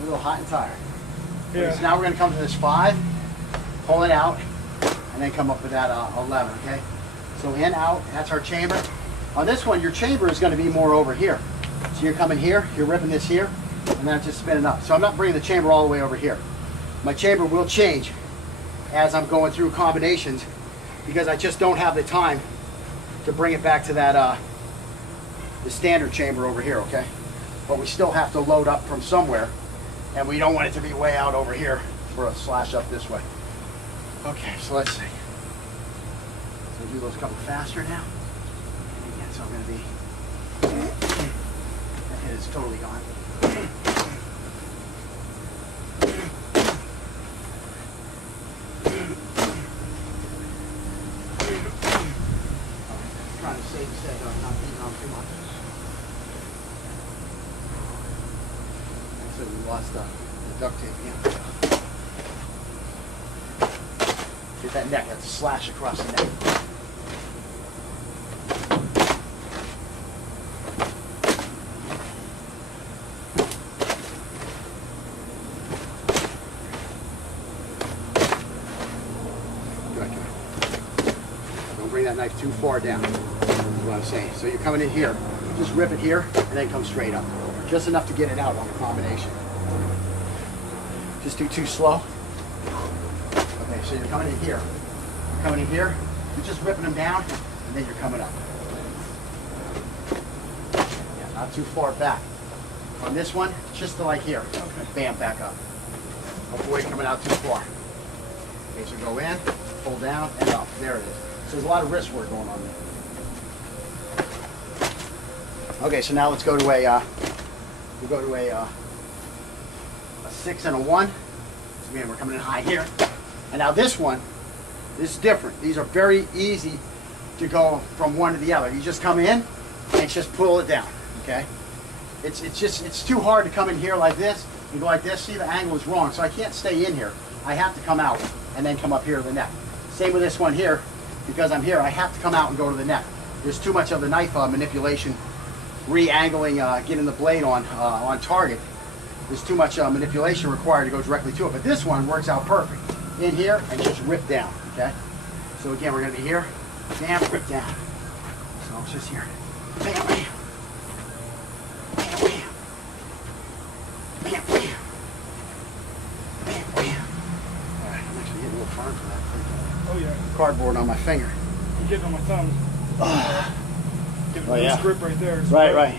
a little hot and tired. Yeah. Okay, so now we're going to come to this 5, pull it out, and then come up with that 11, okay? So in, out, that's our chamber. On this one, your chamber is going to be more over here. So you're coming here, you're ripping this here, and then it's just spinning up. So I'm not bringing the chamber all the way over here. My chamber will change as I'm going through combinations because I just don't have the time to bring it back to that the standard chamber over here, okay? But we still have to load up from somewhere, and we don't want it to be way out over here for a slash up this way. Okay, so let's see. So do those a couple faster now. Again, so I'm going to be, that head is totally gone. Trying to save the set, not beating on too much. So we lost the duct tape again. Get that neck, that's a slash across the neck. Good. Don't bring that knife too far down, is what I'm saying. So you're coming in here, just rip it here, and then come straight up. Just enough to get it out on the combination. Just do too slow. Okay, so you're coming in here. You're coming in here, you're just ripping them down, and then you're coming up. Yeah, not too far back. On this one, just to like here. Okay. Bam, back up. Avoid coming out too far. Okay, so go in, pull down, and up. There it is. So there's a lot of wrist work going on there. Okay, so now let's go to a we'll go to a 6 and a 1. So again, we're coming in high here. And now this one, this is different. These are very easy to go from one to the other. You just come in and just pull it down, okay? It's too hard to come in here like this and go like this. See, the angle is wrong, so I can't stay in here. I have to come out and then come up here to the neck. Same with this one here. Because I'm here, I have to come out and go to the neck. There's too much of the knife manipulation, re-angling, getting the blade on target. There's too much manipulation required to go directly to it. But this one works out perfect. In here and just rip down, okay? So again, we're gonna be here, bam, rip down. So it's just here, bam, bam, bam, bam, bam, bam, bam, bam. All right, I'm actually getting a little firm for that. Oh yeah. Cardboard on my finger. I'm getting on my thumb. Getting a yeah. grip right there. Right, right.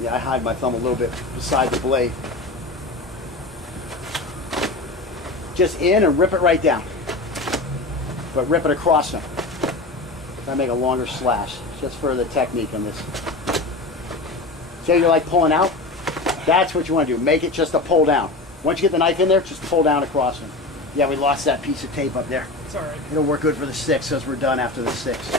Yeah, I hide my thumb a little bit beside the blade. Just in and rip it right down. But rip it across them. I make a longer slash, just for the technique on this. Say you're like pulling out, that's what you want to do. Make it just a pull down. Once you get the knife in there, just pull down across them. Yeah, we lost that piece of tape up there. It's all right. It'll work good for the 6 because we're done after the 6.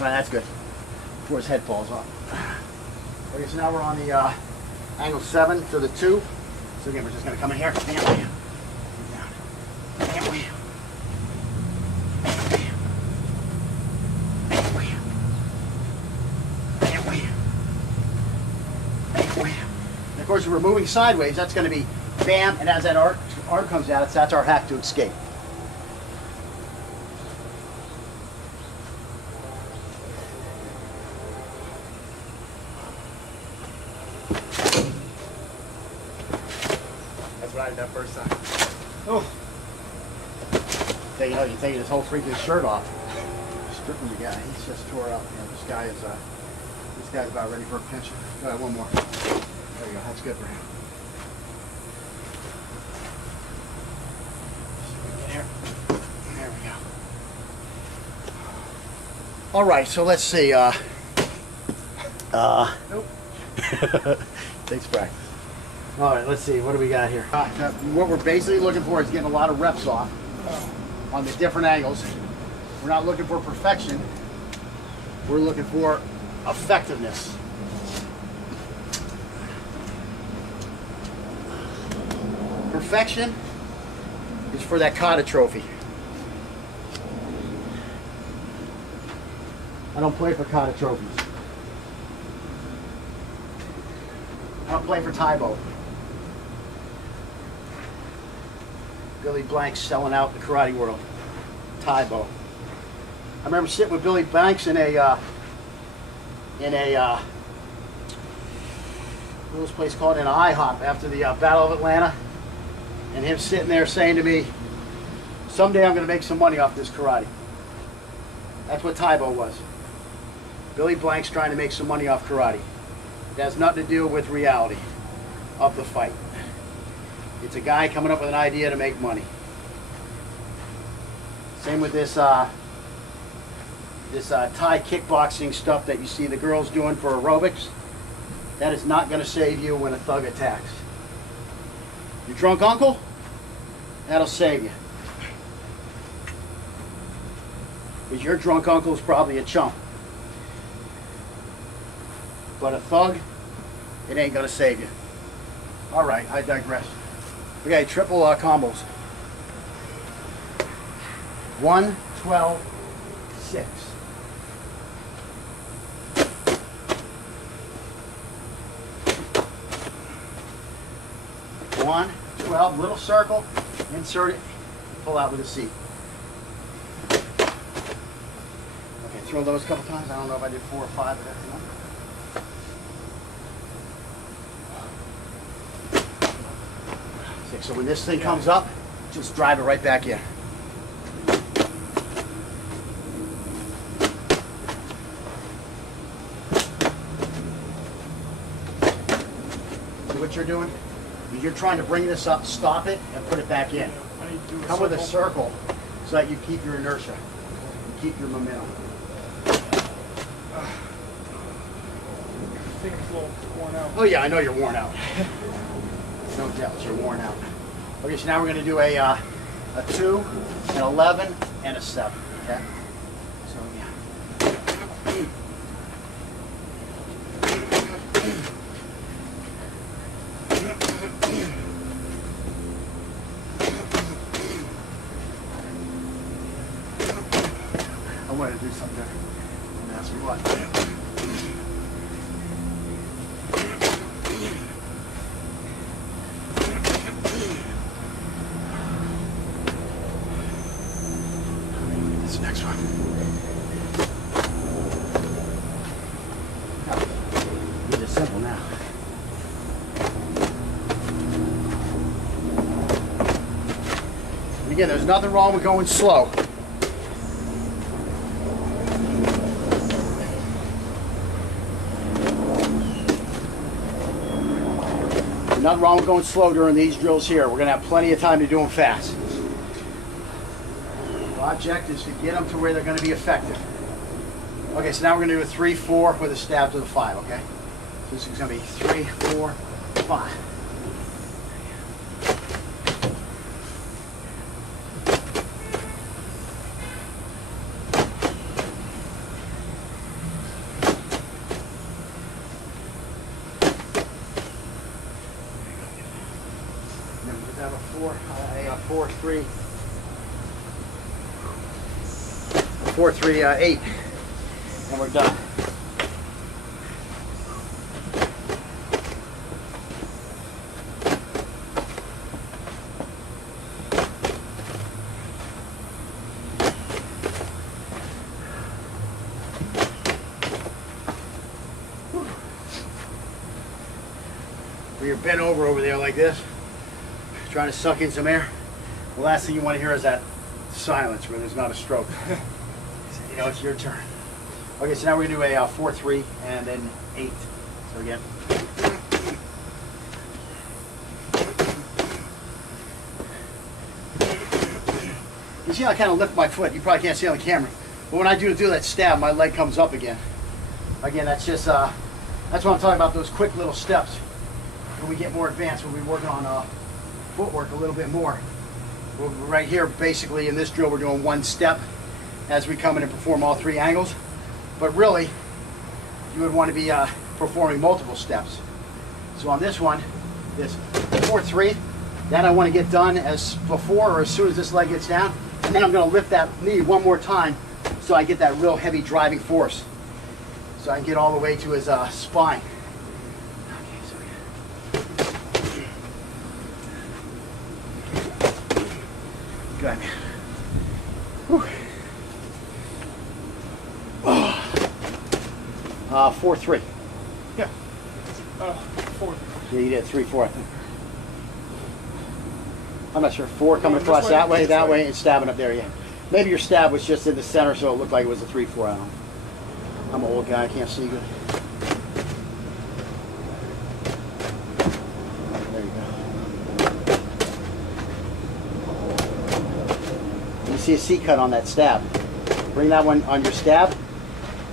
Right, that's good. Before his head falls off. Okay, so now we're on the angle 7 to the 2. So again, we're just going to come in here. Bam, bam. Down. Bam, bam. Bam, bam. Bam, bam. Bam, bam. Bam, bam. And of course, if we're moving sideways, that's going to be bam, and as that arc comes out, that's our hack to escape. That first time. Oh. You're taking his whole freaking shirt off. Stripping the guy. He's just tore up. You know, this guy's about ready for a pinch. Go ahead, one more. There you go. That's good for him. There we go. All right, so let's see. Nope. Takes practice. All right, let's see. What do we got here? What we're basically looking for is getting a lot of reps off on the different angles. We're not looking for perfection. We're looking for effectiveness. Perfection is for that contd trophy. I don't play for Kata trophies. I don't play for Tybo. Billy Blanks selling out the karate world. Tybo. I remember sitting with Billy Blanks in a what was this place called? In an IHOP after the Battle of Atlanta, and him sitting there saying to me, "Someday I'm going to make some money off this karate." That's what Tybo was. Billy Blanks trying to make some money off karate. It has nothing to do with reality of the fight. It's a guy coming up with an idea to make money. Same with this Thai kickboxing stuff that you see the girls doing for aerobics. That is not going to save you when a thug attacks. Your drunk uncle? That'll save you. Because your drunk uncle is probably a chump. But a thug, it ain't going to save you. All right, I digress. Okay, triple combos. 1, 12, 6. 1, 12, little circle, insert it, pull out with a C. Okay, throw those a couple times. I don't know if I did 4 or 5, but that's enough. So when this thing comes up, just drive it right back in. See what you're doing? You're trying to bring this up, stop it, and put it back in. Come with a circle so that you keep your inertia, you keep your momentum. I think it's a little worn out. Oh yeah, I know you're worn out. No doubt, you're worn out. Okay, so now we're going to do a 2, an 11, and a 7. Okay. So yeah. I wanted to do something different. And that's what. This next one. It's just simple now. And again, there's nothing wrong with going slow. Nothing wrong with going slow during these drills here. We're going to have plenty of time to do them fast. The object is to get them to where they're going to be effective. Okay, so now we're going to do a 3, 4 with a stab to the 5, okay? So this is going to be 3, 4, 5. Have a 4, 3, 4, 3, 8, and we're done. When you're bent over there like this, trying to suck in some air, the last thing you want to hear is that silence where there's not a stroke. You know, it's your turn. Okay, so now we're going to do a 4, 3, and then 8. So again. You see how I kind of lift my foot? You probably can't see on the camera. But when I do that stab, my leg comes up again. Again, that's just, that's what I'm talking about, those quick little steps. When we get more advanced, we'll be working on footwork a little bit more. Right here, basically in this drill, we're doing 1 step as we come in and perform all 3 angles. But really, you would want to be performing multiple steps. So on this one, this 4, 3, that I want to get done as before or as soon as this leg gets down. And then I'm going to lift that knee one more time so I get that real heavy driving force. so I can get all the way to his spine. Okay, so good. Whew. 4-3. Yeah. 4. Yeah, you did 3-4, I think. I'm not sure. 4 coming This across way, that way, this that way. way, and stabbing up there. Yeah. Maybe your stab was just in the center, so it looked like it was a 3-4. I don't know. I'm an old guy. I can't see good. There you go. You see a C cut on that stab. Bring that one on your stab.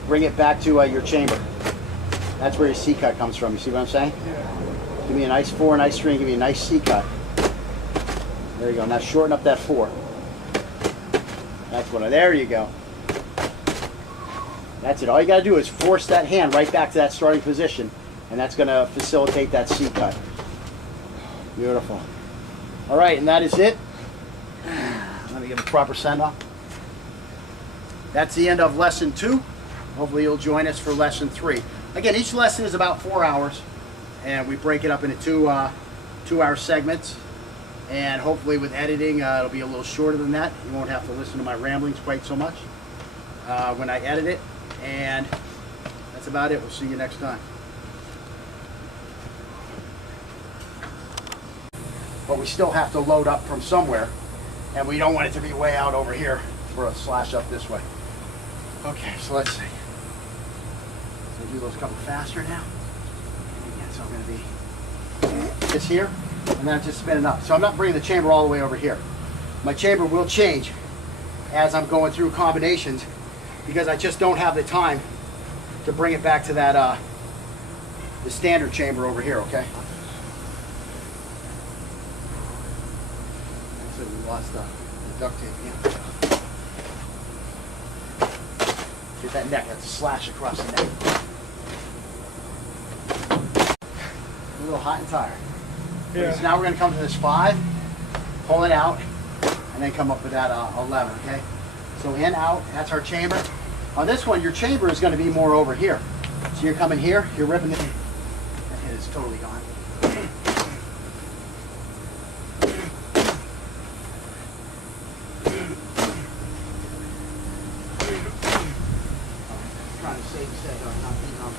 Bring it back to your chamber. That's where your C cut comes from. You see what I'm saying? Yeah. Give me a nice 4, nice string. Give me a nice C cut. There you go. Now shorten up that 4. That's what. There you go. That's it. All you got to do is force that hand right back to that starting position, and that's going to facilitate that C cut. Beautiful. All right, and that is it. Let me give a proper send off. That's the end of lesson 2. Hopefully you'll join us for lesson 3. Again, each lesson is about 4 hours, and we break it up into 2-hour segments. And hopefully with editing, it'll be a little shorter than that. You won't have to listen to my ramblings quite so much when I edit it. And that's about it. We'll see you next time. But we still have to load up from somewhere, and we don't want it to be way out over here for a slash up this way. Okay, so let's see. So do those a couple faster now. Again, so I'm going to be this here, and then I'm just spinning up. So I'm not bringing the chamber all the way over here. My chamber will change as I'm going through combinations because I just don't have the time to bring it back to that the standard chamber over here, okay? So we lost the duct tape again. Get that neck, that's a slash across the neck. A little hot and tired. Yeah. Okay, so now we're going to come to this 5, pull it out, and then come up with that 11, okay? So in, out, that's our chamber. On this one, your chamber is going to be more over here. So you're coming here, you're ripping it. That head is totally gone. Trying to save, not beating on